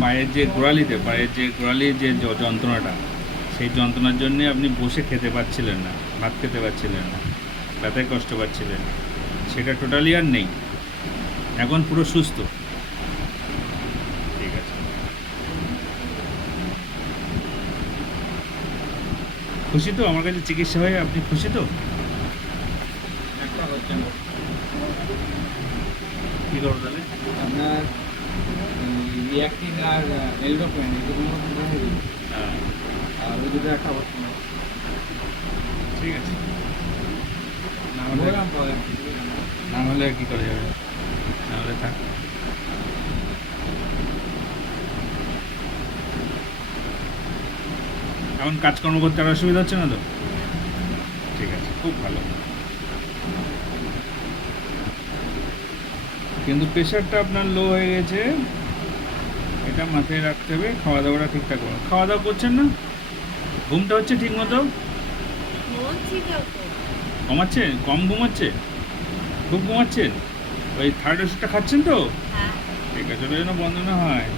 পায়ের যে গোড়ালির যে যন্ত্রণাটা, সেই যন্ত্রণার জন্যে আপনি বসে খেতে পারছিলেন না, ভাত খেতে পারছিলেন না, ব্যথায় কষ্ট পাচ্ছিলেন, সেটা টোটালি আর নেই। এখন পুরো সুস্থ। ঠিক আছে, খুশি তো? আমার কাছে চিকিৎসা হয়ে আপনি খুশি তো? কী করবো তাহলে? আপনার রিয়াক্টিভ আর এলডোপেন এই দুটো হ্যাঁ, আর ওই দুটো একটা হচ্ছে না। ঠিক আছে। না হলে বললাম তো না হলে আর কী করা যাবে? না হলে থাক। এখন কাজকর্ম করতে আর অসুবিধা হচ্ছে না তো? ঠিক আছে, খুব ভালো। কিন্তু প্রেশারটা আপনার লো হয়ে গেছে, এটা মাথায় রাখতে হবে। খাওয়া দাওয়াটা ঠিকঠাক করুন। খাওয়া দাওয়া করছেন না? ঘুমটা হচ্ছে ঠিক মতো? কমাচ্ছেন? কম ঘুমাচ্ছে? খুব ঘুমাচ্ছেন? ওই থার্ড ওষুধটা খাচ্ছেন তো? ঠিক আছে, ওটা যেন বন্ধ না হয়।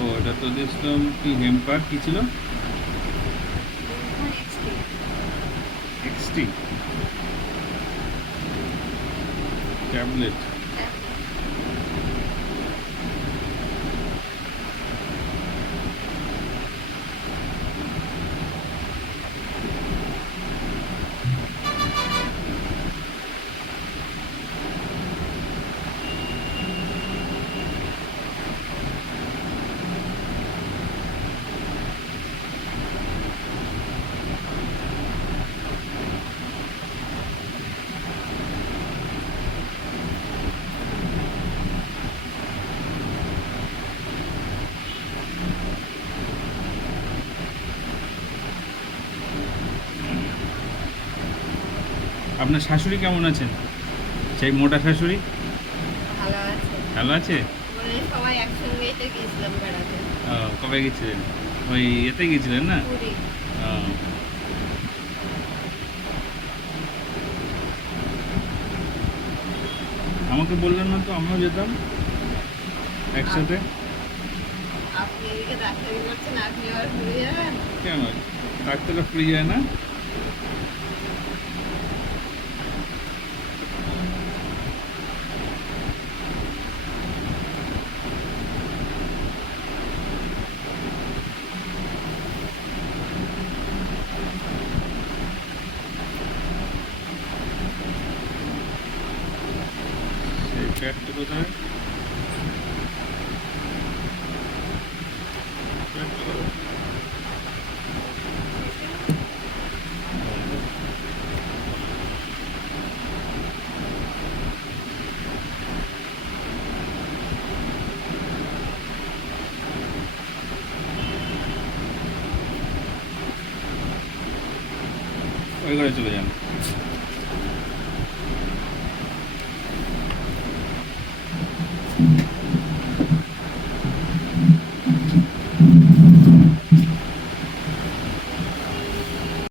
ও, এটা তো দেখছিলাম কি হেম্পার, কি ছিল? XT tablet. আপনার শাশুড়ি কেমন আছেন? সেই মোটা শাশুড়ি ভালো আছে? ও, কবে গেছিলেন? ওই এতে গেছিলেন না? ও, আমাকে বললেন না তো, আমিও যেতাম একসাথে। কেন, ডাক্তাররা ফ্রি যায় না? সেই প্যাডটা কোথায়? প্যাডটা কোথায়? ওই ঘরে চলে যান।